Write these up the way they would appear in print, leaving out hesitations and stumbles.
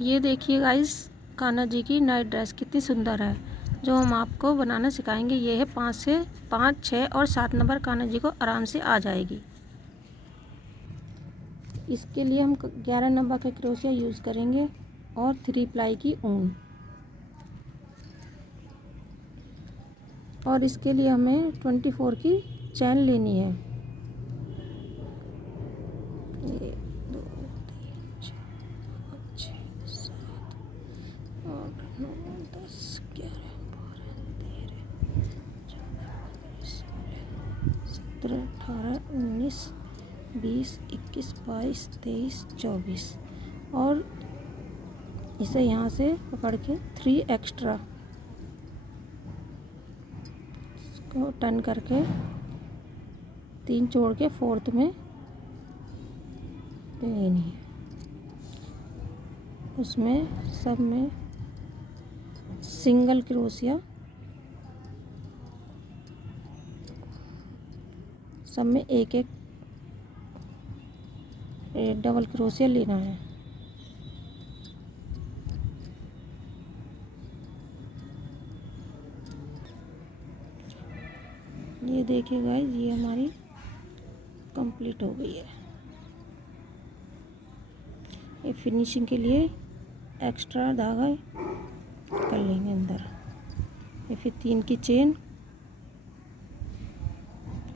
ये देखिए गाइस, कान्हा जी की नाइट ड्रेस कितनी सुंदर है जो हम आपको बनाना सिखाएंगे। ये है 5, 6 और 7 नंबर। कान्हा जी को आराम से आ जाएगी। इसके लिए हम 11 नंबर का क्रोशिया यूज़ करेंगे और 3 प्लाई की ऊन। और इसके लिए हमें 24 की चैन लेनी है। 1 2 3 4 5 6 7 8 9 10 11 12 13 14 15 16 17 18 19 20 21 22 23 24 और इसे यहाँ से पकड़ के 3 एक्स्ट्रा को टर्न करके 3 जोड़ के 4th में लेनी है। उसमें सब में सिंगल क्रोशिया, सब में एक एक डबल क्रोशिया लेना है। ये देखिए गाइस, ये हमारी कंप्लीट हो गई है। ये फिनिशिंग के लिए एक्स्ट्रा धागा कर लेंगे अंदर। ये फिर 3 की चेन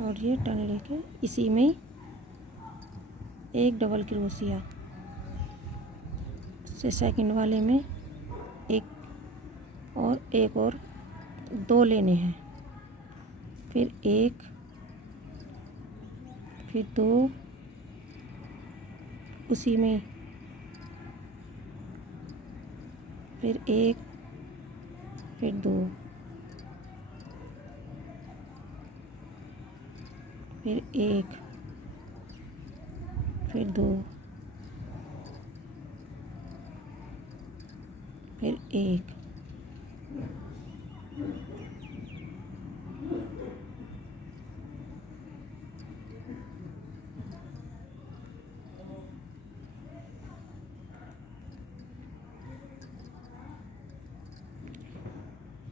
और ये टर्न लेके इसी में ही एक डबल क्रोशिया से सेकंड वाले में एक और 2 लेने हैं। फिर 1 फिर 2 उसी में, फिर 1 फिर 2 फिर 1 फिर 2 फिर 1।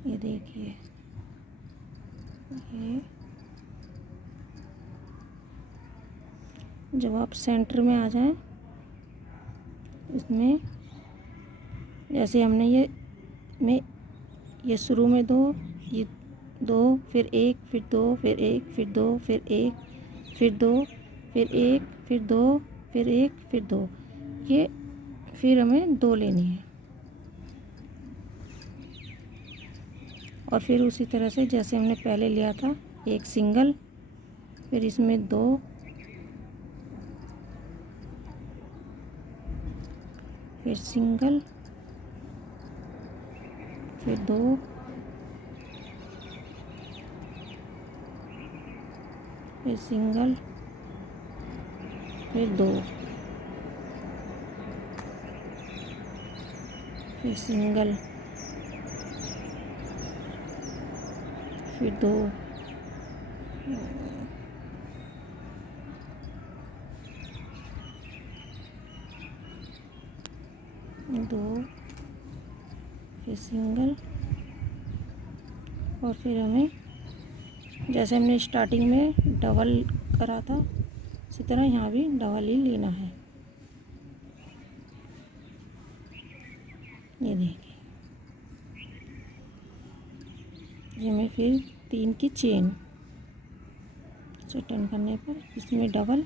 ये देखिए, ये जब आप सेंटर में आ जाएं, इसमें जैसे हमने ये शुरू में 2, ये 2 फिर 1 फिर 2 फिर 1 फिर 2 फिर 1 फिर 2 फिर 1 फिर 2 फिर 1 फिर 2, ये फिर हमें 2 लेनी है। और फिर उसी तरह से जैसे हमने पहले लिया था, एक सिंगल, फिर इसमें 2, फिर सिंगल, फिर 2, फिर सिंगल, फिर 2, फिर सिंगल, फिर 2, 2, फिर सिंगल। और फिर हमें जैसे हमने स्टार्टिंग में डबल करा था, इसी तरह यहाँ भी डबल ही लेना है। ये देखिए, ये में फिर 3 की चेन से टर्न करने पर इसमें डबल,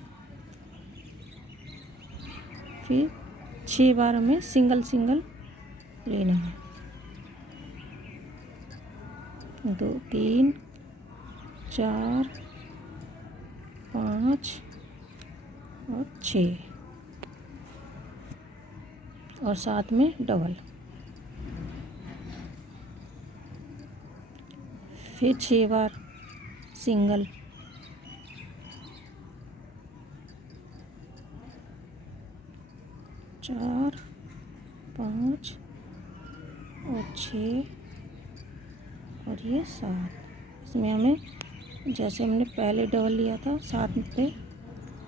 फिर 6 बार हमें सिंगल सिंगल लेना है। 2 3 4 5 और 6 और साथ में डबल, फिर 6 बार सिंगल, चार 5 और 6 और ये 7। इसमें हमें जैसे हमने पहले डबल लिया था 7 पे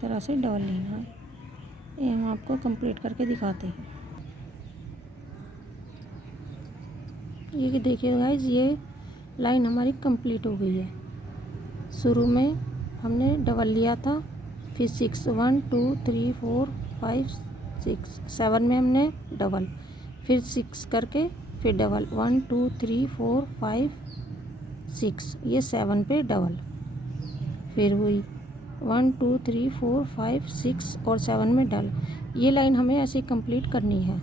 तरह से डबल लेना है। ये हम आपको कंप्लीट करके दिखाते हैं। ये देखिए गाइज, ये लाइन हमारी कंप्लीट हो गई है। शुरू में हमने डबल लिया था, फिर 6 1 2 3 4 5 6 7 में हमने डबल, फिर 6 करके फिर डबल 1 2 3 4 5 6, ये 7 पे डबल, फिर हुई 1 2 3 4 5 6 और 7 में डबल। ये लाइन हमें ऐसे कंप्लीट करनी है।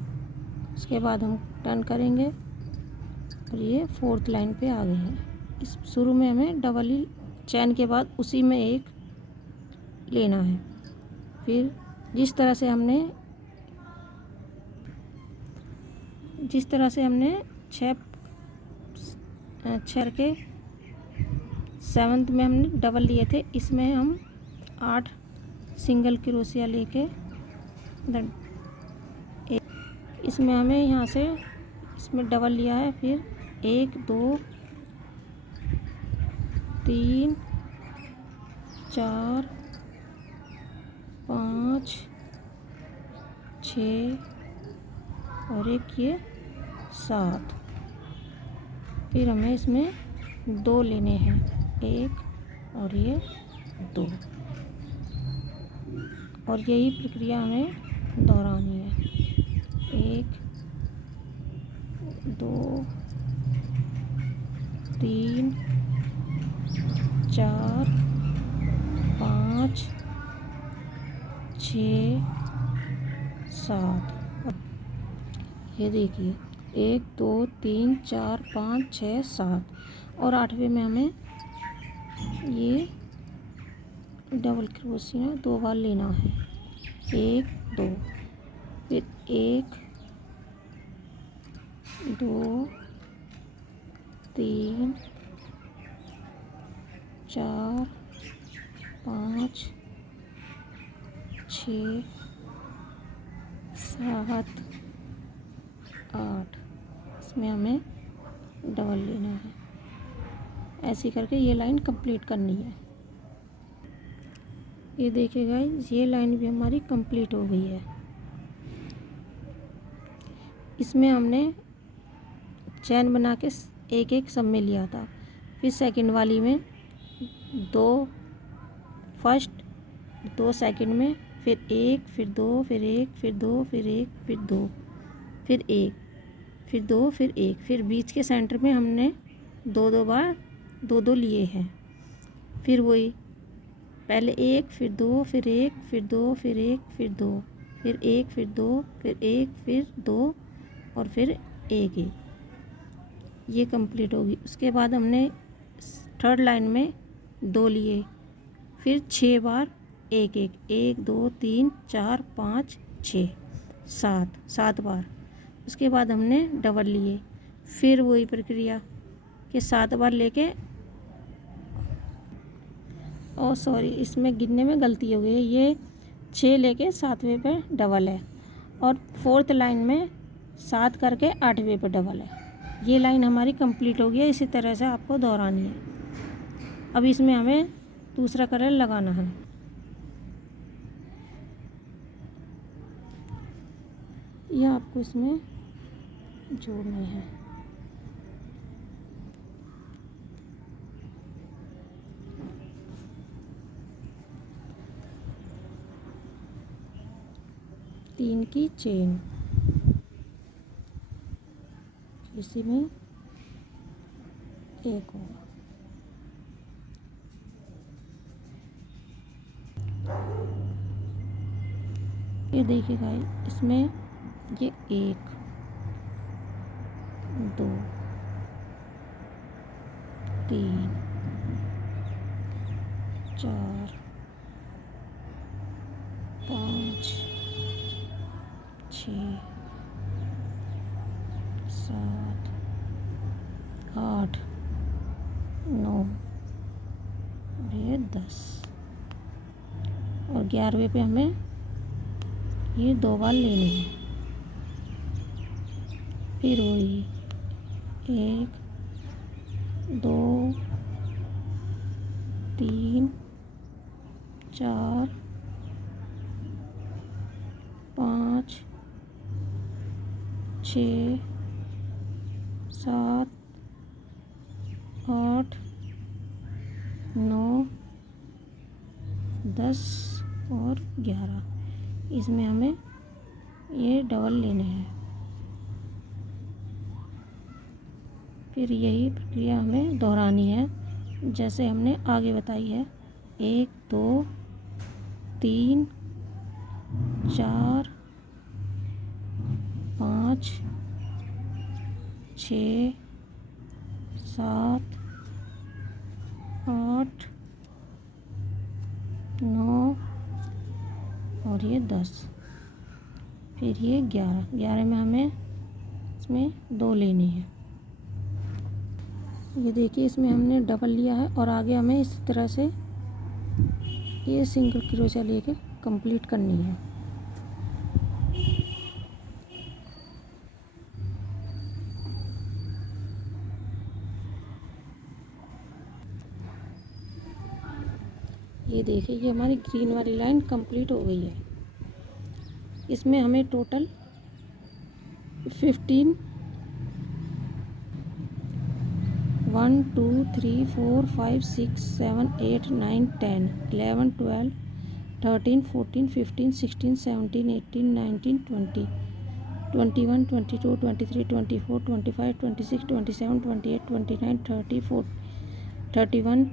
उसके बाद हम टर्न करेंगे और ये 4th लाइन पे आ गए हैं। इस शुरू में हमें डबल ही चैन के बाद उसी में एक लेना है। फिर जिस तरह से हमने 6 के 7th में हमने डबल लिए थे, इसमें हम 8 सिंगल क्रोशिया लेके इसमें हमें यहाँ से इसमें डबल लिया है, फिर 1 2 3 4 5 6 और एक ये 7। फिर हमें इसमें 2 लेने हैं, 1 और ये 2, और यही प्रक्रिया हमें दोहरानी है। 1 2 3 4 5 6 7। ये देखिए 1 2 3 4 5 6 7, और 8वें में हमें ये डबल क्रोशिया 2 बार लेना है, 1 2, फिर 1 2 3 4 5 6 7 8, इसमें हमें डबल लेना है। ऐसे करके ये लाइन कंप्लीट करनी है। ये देखिए गाइस, ये लाइन भी हमारी कंप्लीट हो गई है। इसमें हमने चैन बना के एक एक सब में लिया था, फिर सेकंड वाली में 2 फर्स्ट, 2 सेकंड में, फिर 1 फिर 2 फिर 1 फिर 2 फिर 1 फिर 2 फिर 1 फिर 2 फिर 1, फिर बीच के सेंटर में हमने 2 बार 2 लिए हैं। फिर वही पहले 1 फिर 2 फिर 1 फिर 2 फिर 1 फिर 2 फिर 1 फिर 2 फिर 1 फिर 2 और फिर 1 1, ये कंप्लीट होगी। उसके बाद हमने थर्ड लाइन में 2 लिए, फिर 6 बार 1 1 1 2 3 4 5 6 7 बार। उसके बाद हमने डबल लिए, फिर वही प्रक्रिया कि 7 बार लेके, और सॉरी इसमें गिनने में गलती हो गई है, ये 6 लेके 7वें पे डबल है, और 4th लाइन में 7 करके 8वें पे डबल है। ये लाइन हमारी कंप्लीट हो गई है। इसी तरह से आपको दोहरानी है। अब इसमें हमें दूसरा कलर लगाना है। यह आपको इसमें जोड़ने हैं। तीन की चेन, इसी में एक होगा। ये देखिएगा, इसमें ये 1 2 3 4 5 6 7 8 9 और ये 10, और 11वें पे हमें ये 2 बार लेने हैं। फिर वही 1 2 3 4 5 6 7 8 9 10 और 11। इसमें हमें ये डबल लेने हैं। फिर यही प्रक्रिया हमें दोहरानी है जैसे हमने आगे बताई है। 1 2 3 4 5 6 7 8 9 और ये 10। फिर ये 11 में हमें इसमें 2 लेनी है। ये देखिए इसमें हमने डबल लिया है और आगे हमें इसी तरह से ये सिंगल क्रोशिया लेके कंप्लीट करनी है। ये देखिए ये हमारी ग्रीन वाली लाइन कंप्लीट हो गई है। इसमें हमें टोटल 15 1 2 3 4 5 6 7 8 9 10 11 12 13 14 15 16 17 18 19 20 21 22 23 24 25 26 27 28 29 30 31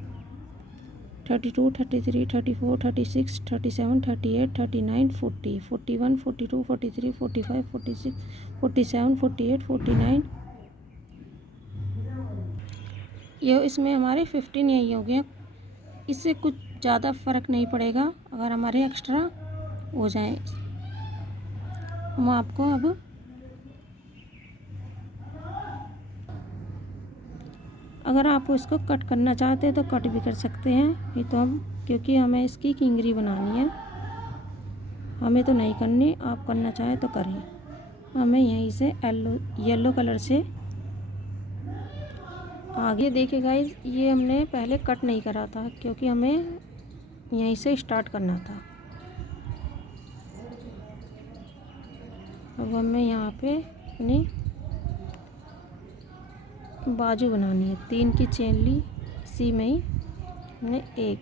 32 33 34 36 37 38 39 40 41 42 43 45 46 47 48 49। ये इसमें हमारे 15 यही हो गए। इससे कुछ ज़्यादा फ़र्क नहीं पड़ेगा अगर हमारे एक्स्ट्रा हो जाए। हम आपको अब अगर आप इसको कट करना चाहते हैं तो कट भी कर सकते हैं। नहीं तो हम क्योंकि हमें इसकी किंगरी बनानी है, हमें तो नहीं करनी। आप करना चाहें तो करें। हमें यहीं से येलो कलर से आगे देखिए गाइस, ये हमने पहले कट नहीं करा था क्योंकि हमें यहीं से स्टार्ट करना था। अब हमें यहाँ पे अपनी बाजू बनानी है। 3 की चेन ली, इसी में ही हमने एक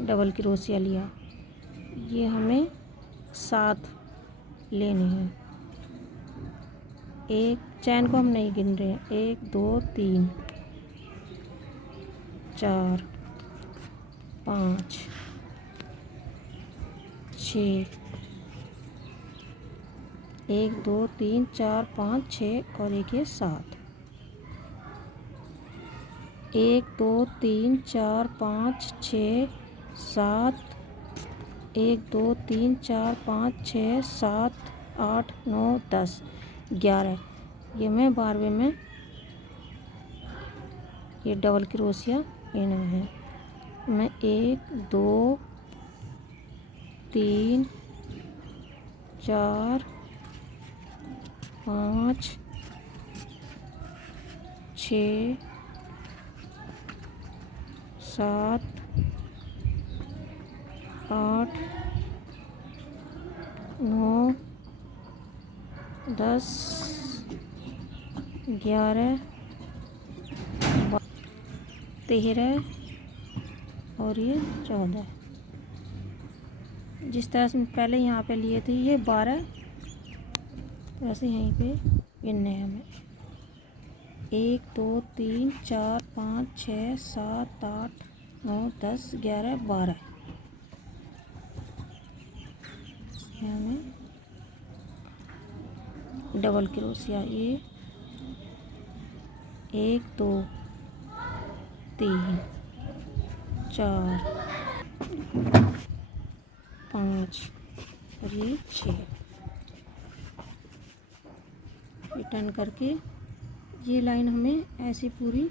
डबल क्रोशिया लिया। ये हमें 7 लेने हैं। एक चैन को हम नहीं गिन रहे हैं। 1 2 3 4 5 6 1 2 3 4 5 6 और एक ये 7। 1 2 3 4 5 6 7 1 2 3 4 5 6 7 8 9 10 11। ये मैं 12वें में ये डबल क्रोशिया लेना है। मैं 1 2 3 4 5 6 7 8 9 10 11 13 और ये 14। जिस तरह से पहले यहाँ पे लिए थे ये 12, वैसे यहीं पे गिनने हैं हमें। 1 2 3 4 5 6 7 8 9 10 11 12। इसमें हमें डबल क्रोशिया ये 1 2 3 4 5 और ये 6 रिटर्न करके ये लाइन हमें ऐसी पूरी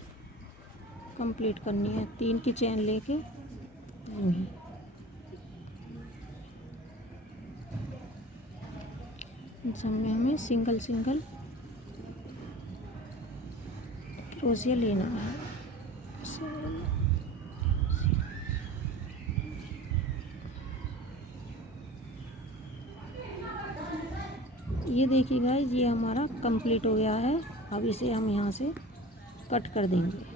कंप्लीट करनी है। 3 की चेन लेके वहीं इन सब में हमें सिंगल क्रोशिया लेना है। ये देखिएगा ये हमारा कंप्लीट हो गया है। अब इसे हम यहाँ से कट कर देंगे।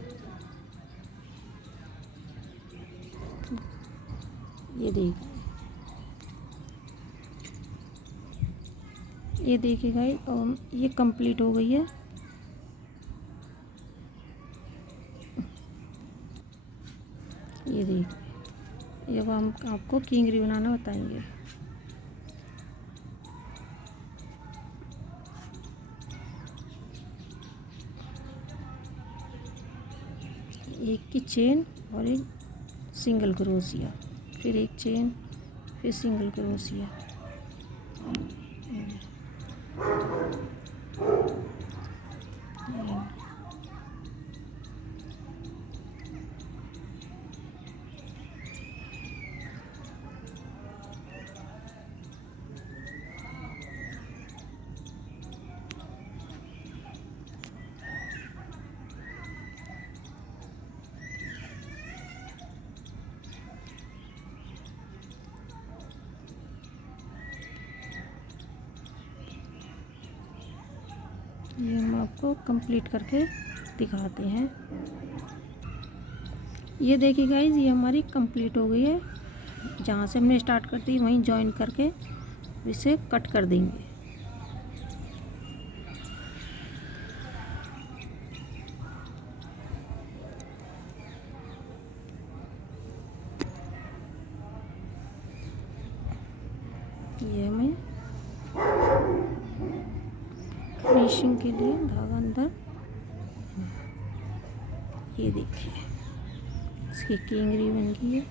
ये देखिए गाइस, ये कंप्लीट हो गई है। ये देखिए, अब हम आपको किंगरी बनाना बताएंगे। एक की चेन और एक सिंगल क्रोशिया, फिर एक चेन, फिर सिंगल क्रोशिया। ये हम आपको कंप्लीट करके दिखाते हैं। ये देखिए गाइस, ये हमारी कंप्लीट हो गई है। जहाँ से हमने स्टार्ट कर दी वहीं जॉइन करके इसे कट कर देंगे। ये हमें फिनिशिंग के लिए धागा अंदर, ये देखिए इसकी किंगरी बन गई है।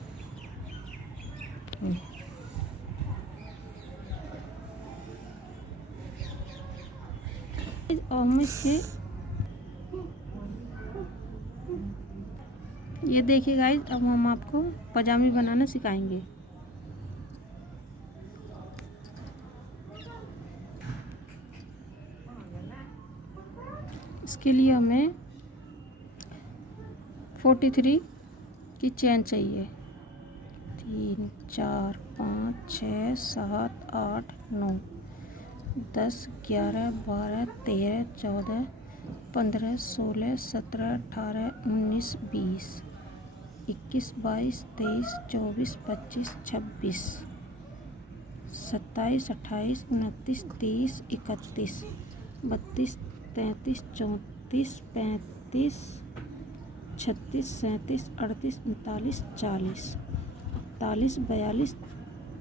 और हम इसके, ये देखिए गाइस, अब हम आपको पजामी बनाना सिखाएंगे। इसके लिए हमें 43 की चेन चाहिए। 3 4 5 6 7 8 9 10 11 12 13 14 15 16 17 18 19 20 21 22 23 24 25 26 27 28 29 30 31 32 33 34 35 36 37 38 39 40 41 42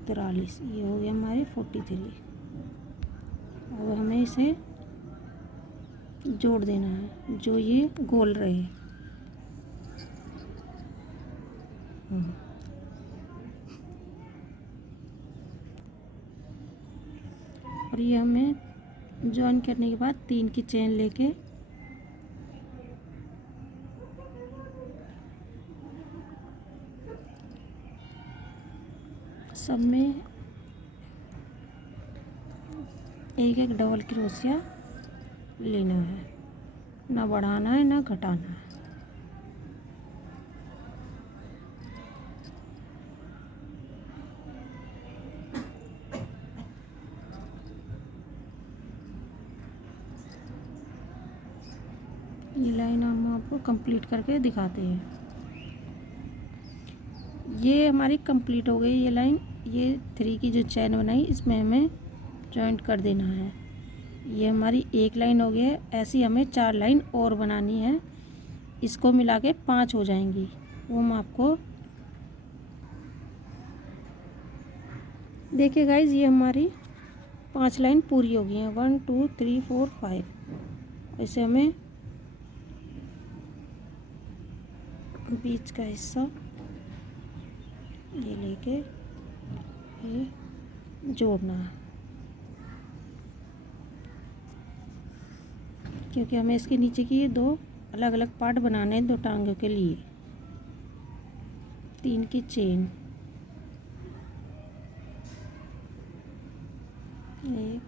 43। ये हो गया हमारे 43। अब हमें इसे जोड़ देना है, जो ये गोल रहे। और ये हमें जॉइन करने के बाद 3 की चेन लेके सब में एक एक डबल क्रोशिया लेना है, ना बढ़ाना है ना घटाना है। ये लाइन हम आपको कंप्लीट करके दिखाते हैं। ये हमारी कंप्लीट हो गई ये लाइन। ये 3 की जो चैन बनाई इसमें हमें जॉइंट कर देना है। ये हमारी एक लाइन हो गई है। ऐसी हमें 4 लाइन और बनानी है, इसको मिला के 5 हो जाएंगी। वो हम आपको देखिए गाइज, ये हमारी 5 लाइन पूरी हो गई हैं। 1 2 3 4 5। ऐसे हमें बीच का हिस्सा ये लेके ये जोड़ना है, क्योंकि हमें इसके नीचे की ये 2 अलग अलग पार्ट बनाने हैं 2 टांगों के लिए। 3 की चेन, 1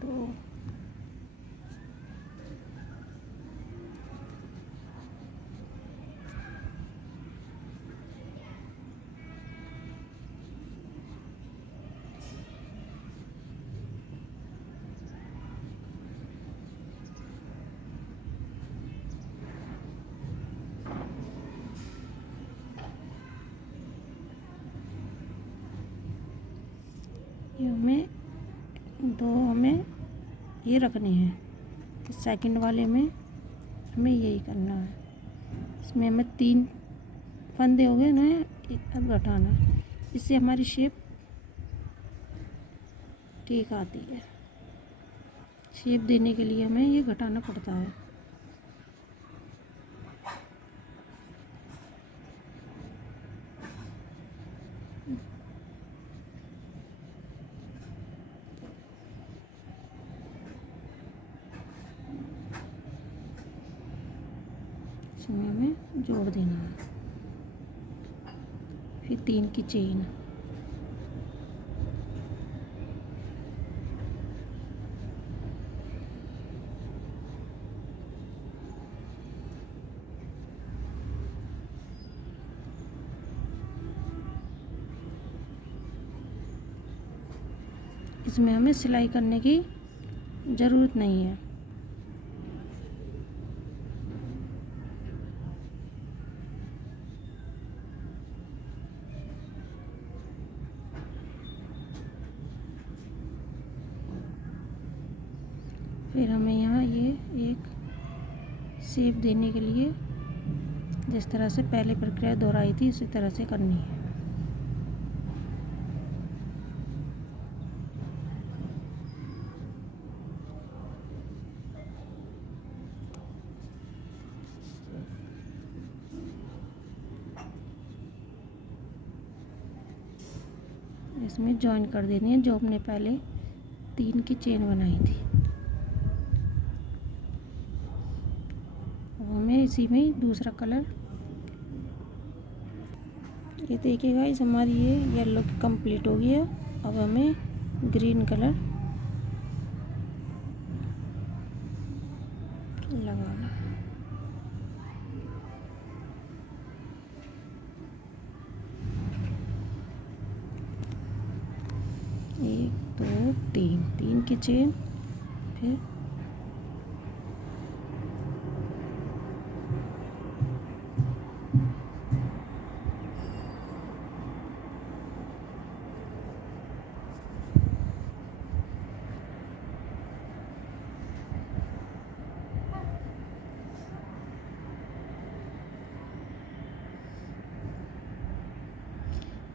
2 3 ये हमें दो हमें ये रखने हैं, सेकंड वाले में हमें यही करना है। इसमें हमें 3 फंदे हो गए ना, एक अब घटाना है, इससे हमारी शेप ठीक आती है। शेप देने के लिए हमें ये घटाना पड़ता है। इसमें हमें जोड़ देना है। फिर 3 की चेन, इसमें हमें सिलाई करने की ज़रूरत नहीं है। फिर हमें यहाँ ये एक शेप देने के लिए जिस तरह से पहले प्रक्रिया दोहराई थी उसी तरह से करनी है। इसमें जॉइन कर देनी है जो हमने पहले 3 की चेन बनाई थी। अब हमें इसी में दूसरा कलर, ये देखिए गाइस हमारी ये येलो की कंप्लीट हो गई है। अब हमें ग्रीन कलर लगाना। एक दो तीन, 3 की चेन, फिर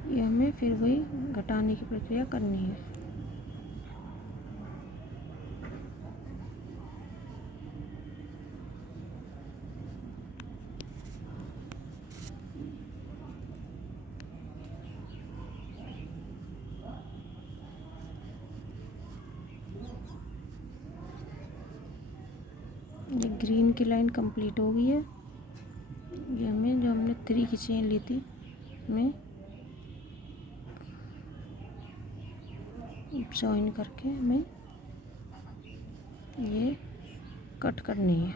ये हमें फिर वही घटाने की प्रक्रिया करनी है। ये ग्रीन की लाइन कंप्लीट हो गई है। ये हमें जो हमने 3 की चेन ली थी हमें जॉइन करके हमें ये कट करनी है।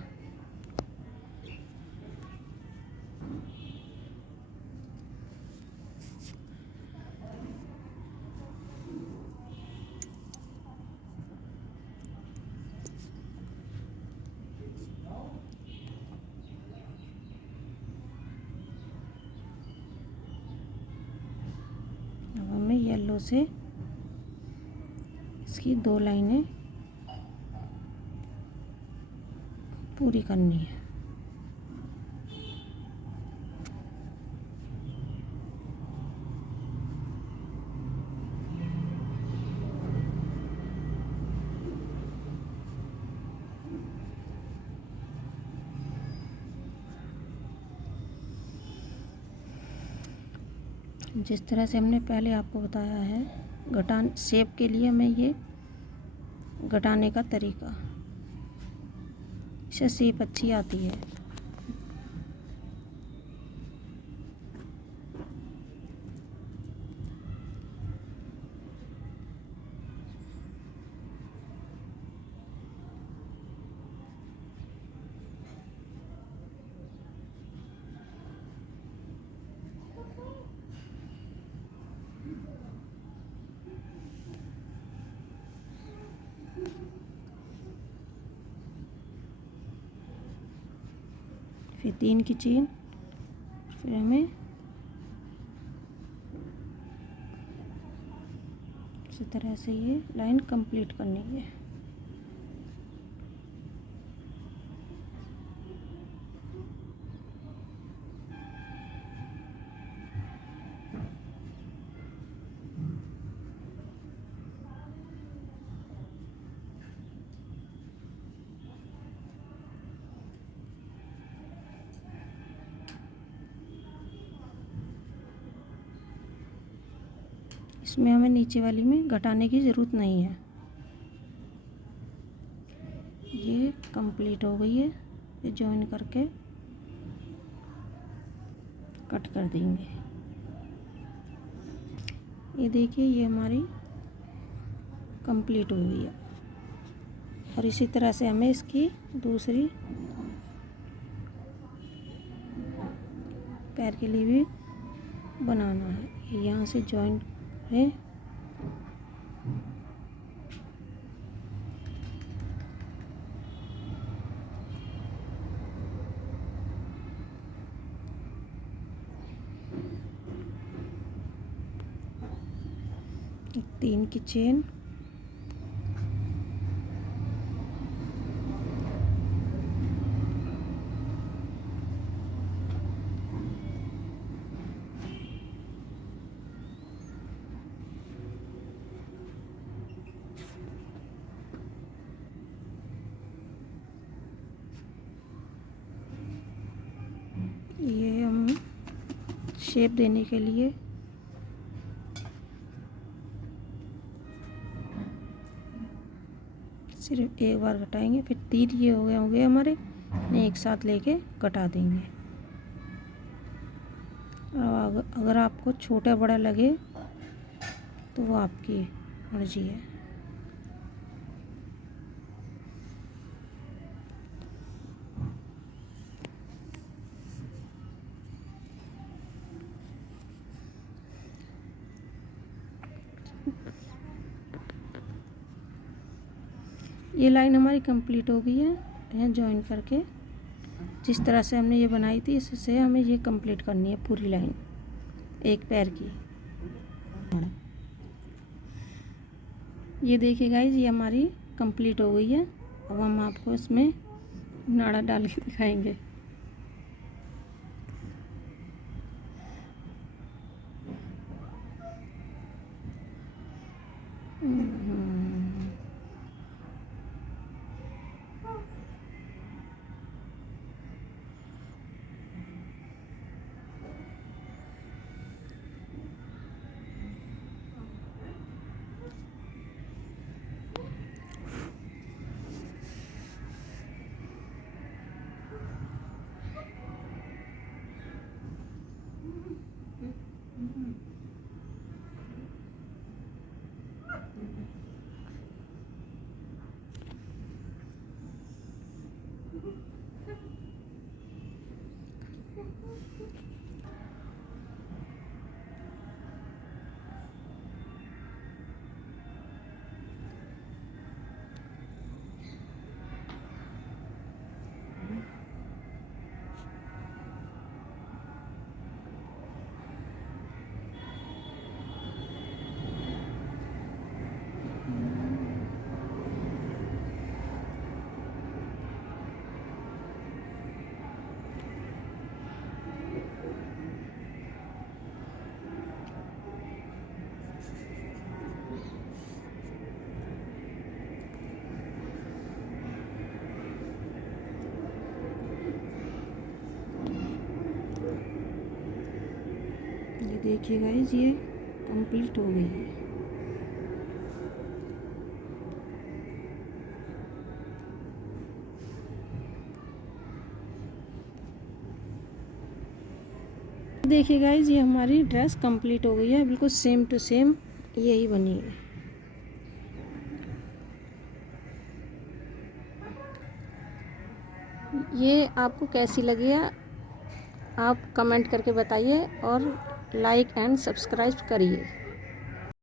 अब हमें येलो से इसकी 2 लाइनें पूरी करनी है। जिस तरह से हमने पहले आपको बताया है घटान शेप के लिए हमें ये घटाने का तरीका, इससे शेप अच्छी आती है। फिर 3 की चेन, फिर हमें इसी तरह से ये लाइन कंप्लीट करनी है। इसमें हमें नीचे वाली में घटाने की ज़रूरत नहीं है। ये कंप्लीट हो गई है। ये जॉइन करके कट कर देंगे। ये देखिए ये हमारी कंप्लीट हो गई है। और इसी तरह से हमें इसकी दूसरी पैर के लिए भी बनाना है। ये यहाँ से जॉइन है। एक 3 की चेन, ये हम शेप देने के लिए सिर्फ एक बार घटाएंगे। फिर 3 ये हो गए हमारे, एक साथ लेके घटा देंगे। अगर आपको छोटा बड़ा लगे तो वो आपकी मर्जी है। ये लाइन हमारी कंप्लीट हो गई है। यहाँ जॉइन करके जिस तरह से हमने ये बनाई थी इससे हमें ये कंप्लीट करनी है पूरी लाइन एक पैर की। ये देखिए गाइस ये हमारी कंप्लीट हो गई है। अब हम आपको इसमें नाड़ा डाल के दिखाएंगे। ये देखिए गाइस ये कंप्लीट हो गई है। देखिए गाइस ये हमारी ड्रेस कंप्लीट हो गई है। बिल्कुल सेम टू सेम यही बनी है। ये आपको कैसी लगी है आप कमेंट करके बताइए और लाइक एंड सब्सक्राइब करिए।